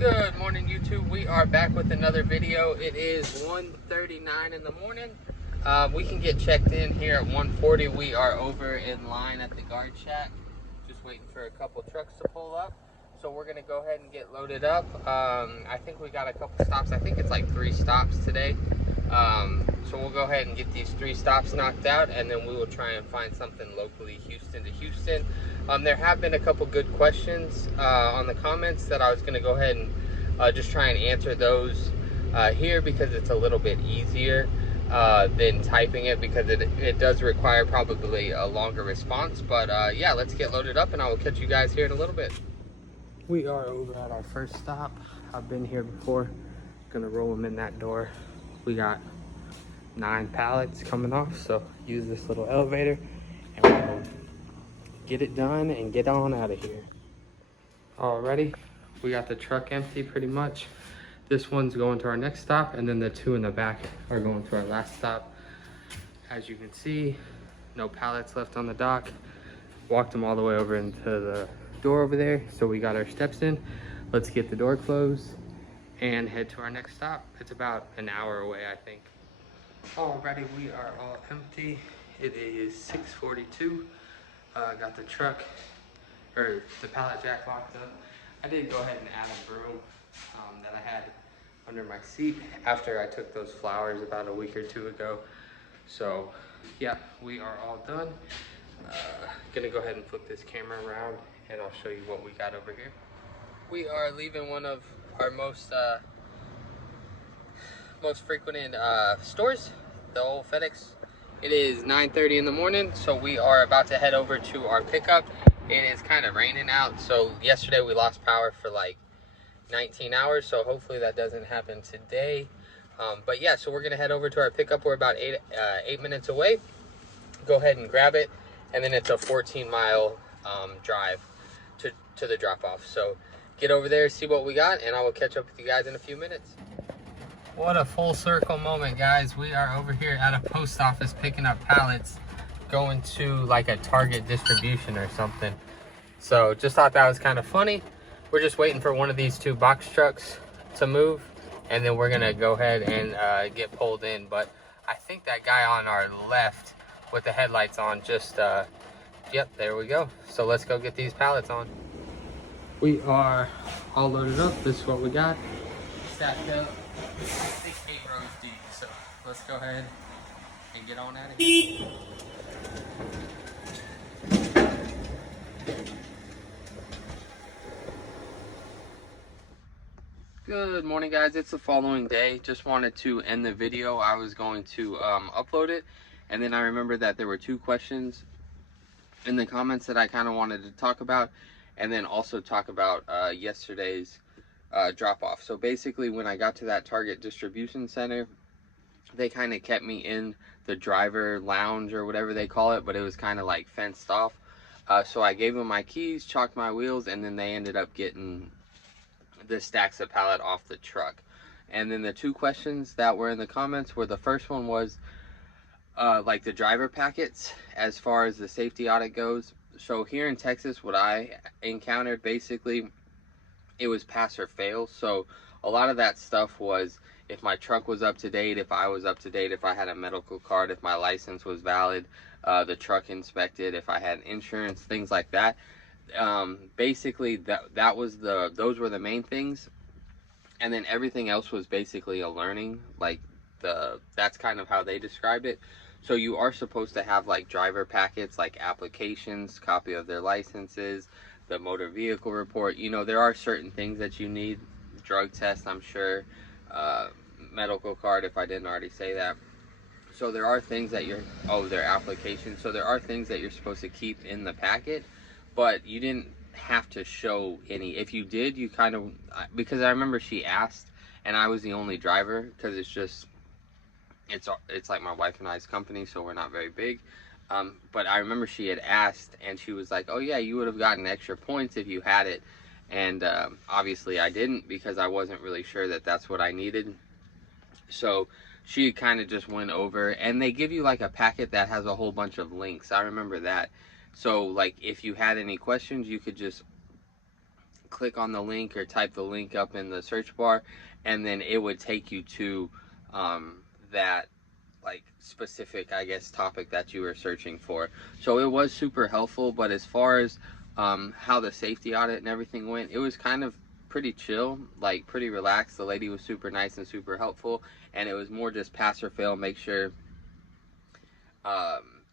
Good morning, YouTube. We are back with another video. It is 1:39 in the morning. We can get checked in here at 1:40. We are over in line at the guard shack, just waiting for a couple trucks to pull up. So we're gonna go ahead and get loaded up. I think we got a couple stops. I think it's like 3 stops today. So we'll go ahead and get these 3 stops knocked out, and then we will try and find something locally, Houston to Houston. There have been a couple good questions on the comments that I was going to go ahead and just try and answer those here, because it's a little bit easier than typing it, because it does require probably a longer response. But yeah, let's get loaded up and I will catch you guys here in a little bit. We are over at our first stop. I've been here before. Gonna roll them in that door. We got 9 pallets coming off, so use this little elevator and we'll get it done and get on out of here. Alrighty, we got the truck empty pretty much. This one's going to our next stop, and then the 2 in the back are going to our last stop. As you can see, no pallets left on the dock. Walked them all the way over into the door over there, so we got our steps in. Let's get the door closed and head to our next stop. It's about an hour away, I think. Alrighty, we are all empty. It is 6:42. Got the truck, or the pallet jack locked up. I did go ahead and add a broom that I had under my seat after I took those flowers about a week or 2 ago. So yeah, we are all done. Gonna go ahead and flip this camera around and I'll show you what we got over here. We are leaving one of our most frequented stores, the old FedEx. It is 9:30 in the morning, so we are about to head over to our pickup. It is kind of raining out, so yesterday we lost power for like 19 hours, so hopefully that doesn't happen today. But yeah, so we're gonna head over to our pickup. We're about 8 minutes away. Go ahead and grab it, and then it's a 14-mile drive to the drop-off. So get over there, see what we got, and I will catch up with you guys in a few minutes. What a full circle moment, guys. We are over here at a post office picking up pallets, going to like a Target distribution or something. So just thought that was kind of funny. We're just waiting for one of these 2 box trucks to move, and then we're gonna go ahead and get pulled in. But I think that guy on our left with the headlights on just, yep, there we go. So let's go get these pallets on. We are all loaded up. This is what we got. Stacked up. I think 8 rows deep, so let's go ahead and get on out of here. Good morning, guys. It's the following day. Just wanted to end the video. I was going to upload it, and then I remembered that there were 2 questions in the comments that I kind of wanted to talk about, and then also talk about yesterday's drop off. So basically, when I got to that Target distribution center, they kind of kept me in the driver lounge or whatever they call it, but it was kind of like fenced off. So I gave them my keys, chalked my wheels, and then they ended up getting the stacks of pallet off the truck. And then the 2 questions that were in the comments were, the first one was like the driver packets as far as the safety audit goes. So here in Texas, what I encountered, basically it was pass or fail. So a lot of that stuff was if my truck was up to date, if I was up to date, if I had a medical card, if my license was valid, the truck inspected, if I had insurance, things like that. Basically those were the main things, and then everything else was basically a learning, like that's kind of how they described it. So you are supposed to have like driver packets, like applications, copy of their licenses, the motor vehicle report. You know, there are certain things that you need, drug test, I'm sure, medical card, if I didn't already say that. So there are things that their application. So there are things that you're supposed to keep in the packet, but you didn't have to show any. If you did, you kind of, because I remember she asked, and I was the only driver, because it's like my wife and I's company, so we're not very big. But I remember she had asked, and she was like, oh yeah, you would have gotten extra points if you had it. And obviously I didn't, because I wasn't really sure that that's what I needed. So she kind of just went over, and they give you like a packet that has a whole bunch of links. I remember that. So like if you had any questions, you could just click on the link or type the link up in the search bar, and then it would take you to that like specific, I guess, topic that you were searching for. So it was super helpful. But as far as how the safety audit and everything went, it was kind of pretty chill, like pretty relaxed. The lady was super nice and super helpful, and it was more just pass or fail, make sure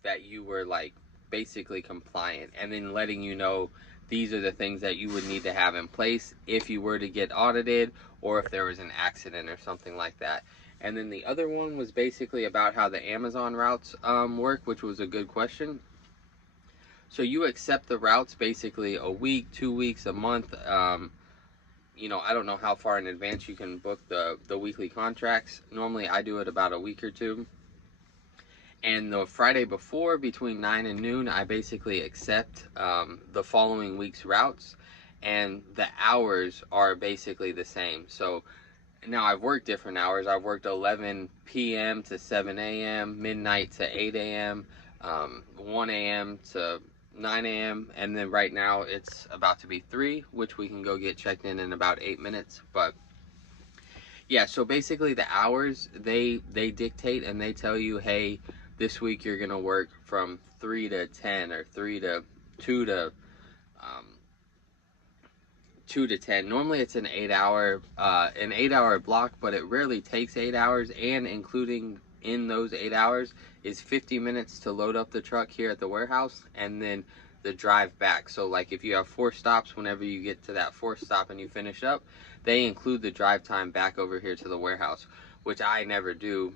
that you were like basically compliant, and then letting you know these are the things that you would need to have in place if you were to get audited, or if there was an accident or something like that. And then the other one was basically about how the Amazon routes work, which was a good question. So you accept the routes basically a week, 2 weeks, a month. You know, I don't know how far in advance you can book the weekly contracts. Normally I do it about a week or two. And the Friday before, between 9 and noon, I basically accept the following week's routes, and the hours are basically the same. So now I've worked different hours. I've worked 11 p.m. to 7 a.m., midnight to 8 a.m., 1 a.m. to 9 a.m., and then right now it's about to be 3, which we can go get checked in about 8 minutes. But yeah, so basically the hours, they dictate, and they tell you, hey, this week you're gonna work from 3 to 10, or 3 to 2 to 2 to 10. Normally it's an 8-hour block, but it rarely takes 8 hours, and including in those 8 hours is 50 minutes to load up the truck here at the warehouse, and then the drive back. So like if you have 4 stops, whenever you get to that 4th stop and you finish up, they include the drive time back over here to the warehouse, which I never do,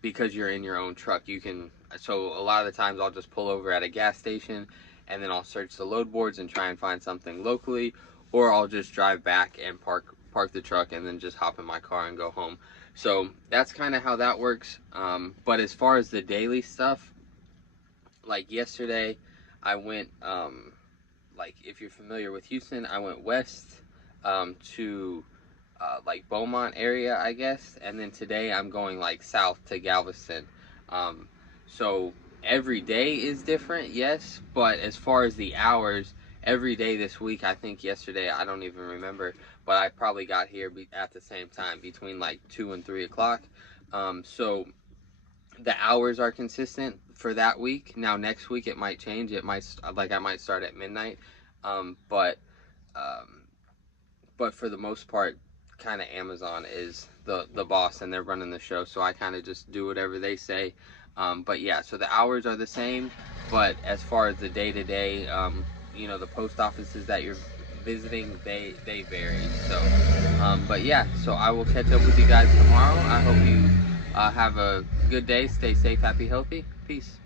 because you're in your own truck. You can, so a lot of the times I'll just pull over at a gas station, and then I'll search the load boards and try and find something locally, or I'll just drive back and park the truck and then just hop in my car and go home. So that's kind of how that works. But as far as the daily stuff, like yesterday I went, like if you're familiar with Houston, I went west to like Beaumont area, I guess, and then today I'm going like south to Galveston. So every day is different, yes, but as far as the hours, every day this week, I think yesterday, I don't even remember, but I probably got here at the same time, between like 2 and 3 o'clock. So the hours are consistent for that week. Now next week it might change. It might, like I might start at midnight, but for the most part, kind of Amazon is the boss, and they're running the show, so I kind of just do whatever they say. But yeah, so the hours are the same, but as far as the day-to-day, you know, the post offices that you're visiting, they vary. So but yeah, so I will catch up with you guys tomorrow. I hope you have a good day. Stay safe, happy, healthy. Peace.